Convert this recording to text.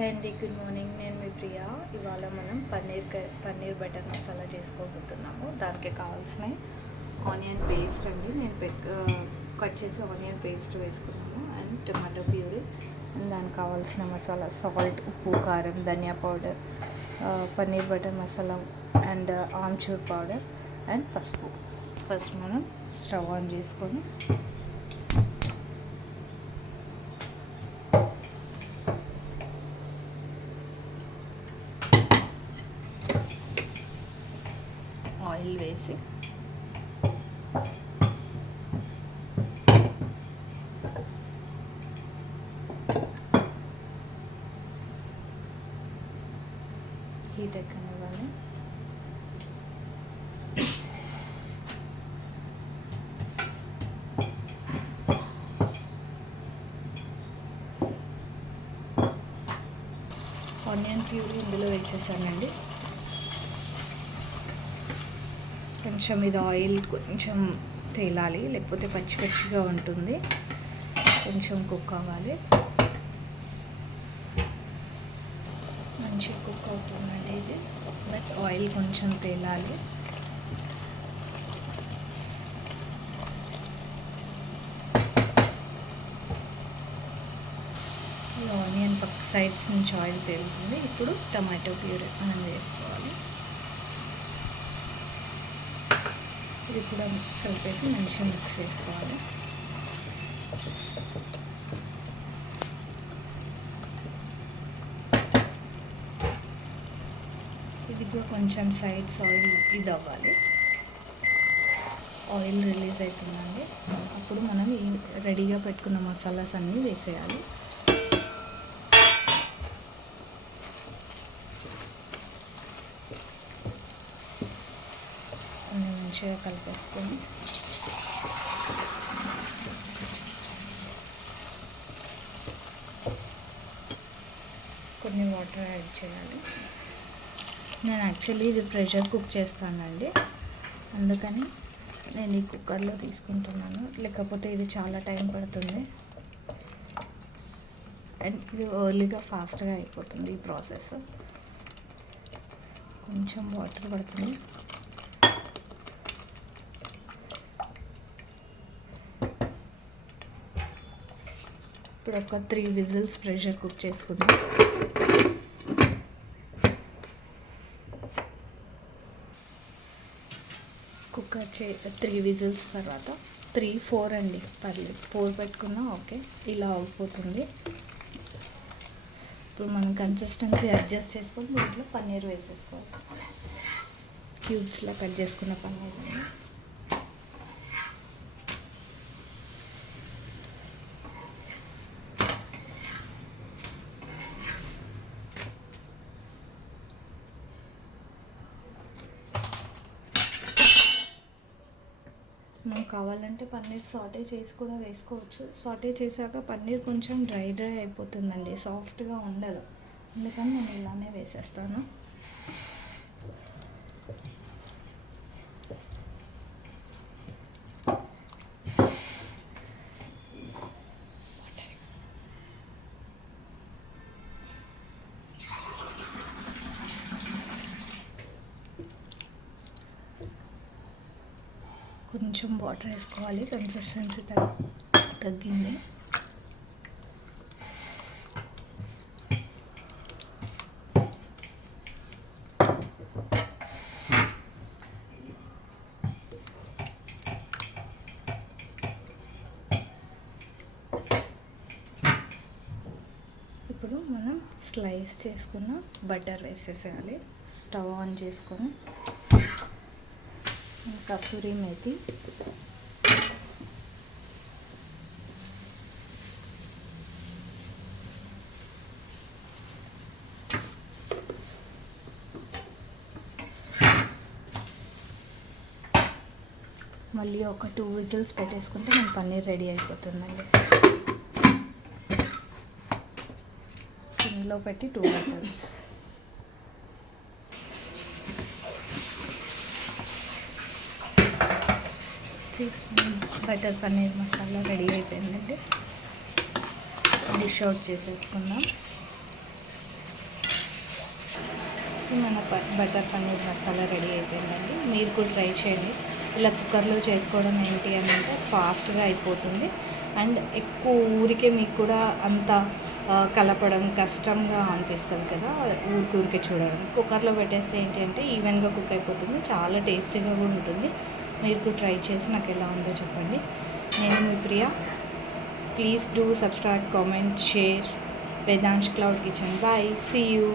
Hi అండి, good morning. నేను మీ ప్రియా. ఇవాళ మనం పన్నీర్ బటర్ మసాలా చేసుకోబోతున్నాము. దానికి కావాల్సినవి ఆనియన్ పేస్ట్ అండి. నేను కట్ చేసి ఆనియన్ పేస్ట్ వేసుకున్నాను అండ్ టొమాటో ప్యూరీ. అండ్ దానికి కావాల్సిన మసాలా సాల్ట్, ఉప్పు, కారం, ధనియా powder, paneer butter masala and amchur powder and పసుపు. ఫస్ట్ మనం స్టవ్ ఆన్ చేసుకొని ఆయిల్ వేసి హీట్ ఎక్కనివ్వాలి. ఆనియన్ ప్యూరీ ఇందులో వేసేసానండి. కొంచెం ఇది ఆయిల్ కొంచెం తేలాలి, లేకపోతే పచ్చి పచ్చిగా ఉంటుంది. కొంచెం కుక్ అవ్వాలి. మంచిగా కుక్ అవుతుందండి ఇది, బట్ ఆయిల్ కొంచెం తేలాలి. ఈ ఆనియన్ పక్క సైడ్స్ నుంచి ఆయిల్ తేలుతుంది. ఇప్పుడు టమాటో ప్యూరీ మనం వేసుకోవాలి. ఇది కూడా కలిపేసి మంచిగా మిక్స్ చేసుకోవాలి. ఇది కూడా కొంచెం సైడ్స్ ఆయిల్ ఇది అవ్వాలి. ఆయిల్ రిలీజ్ అవుతుందండి. అప్పుడు మనం ఈ రెడీగా పెట్టుకున్న మసాలాస్ అన్నీ వేసేయాలి. అన్నీ మంచిగా కలిపేసుకొని కొన్ని వాటర్ యాడ్ చేయాలి. నేను యాక్చువల్లీ ఇది ప్రెషర్ కుక్ చేస్తానండి, అందుకని నేను ఈ కుక్కర్లో తీసుకుంటున్నాను. లేకపోతే ఇది చాలా టైం పడుతుంది అండ్ ఇది ఎర్లీగా ఫాస్ట్గా అయిపోతుంది ఈ ప్రాసెస్. కొంచెం వాటర్ పడుతుంది. ఇప్పుడు ఒక 3 విజిల్స్ ప్రెషర్ కుక్ చేసుకుందాం. కుక్కర్ 3 విజిల్స్ తర్వాత 3-4 అండి, పర్లేదు 4 పెట్టుకున్నా ఓకే. ఇలా అయిపోతుంది. ఇప్పుడు మనం కన్సిస్టెన్సీ అడ్జస్ట్ చేసుకొని దీంట్లో పన్నీర్ వేసేసుకోవాలి. క్యూబ్స్లో కట్ చేసుకున్న పన్నీర్ అండి. మనం కావాలంటే పన్నీర్ సాటే చేసి కూడా వేసుకోవచ్చు. సాటే చేశాక పన్నీర్ కొంచెం డ్రై అయిపోతుందండి, సాఫ్ట్గా ఉండదు. అందుకని నేను ఇలానే వేసేస్తాను. కొంచెం వాటర్ వేసుకోవాలి, కన్సిస్టెన్సీ తగ్గింది. ఇప్పుడు మనం స్లైస్ చేసుకున్న బటర్ వేసేసేయాలి. స్టవ్ ఆన్ చేసుకొని కసూరి మేతి, మళ్ళీ ఒక 2 విజిల్స్ పెట్టేసుకుంటే మన పన్నీర్ రెడీ అయిపోతుందండి. సిమ్లో పెట్టి 2 whistles. Butter paneer masala ready అయిపోయిందండి. డిష్ అవుట్ చేసేసుకుందాం. వచ్చేసి మన బటర్ పన్నీర్ మసాలా రెడీ అయిపోయిందండి. మీరు కూడా ట్రై చేయండి. ఇలా కుక్కర్లో చేసుకోవడం ఏంటి అని అంటే ఫాస్ట్గా అయిపోతుంది అండ్ ఎక్కువ ఊరికే మీకు కూడా అంత కలపడం కష్టంగా అనిపిస్తుంది కదా, ఊరికే చూడడం. కుక్కర్లో పెట్టేస్తే ఏంటి అంటే ఈవెన్గా కుక్ అయిపోతుంది, చాలా టేస్టీగా కూడా ఉంటుంది. మీరు కూడా ట్రై చేసి నాకు ఎలా ఉందో చెప్పండి. నేను మీ Priya. Please do subscribe, comment, share Vedansh Cloud Kitchen. Bye. See you.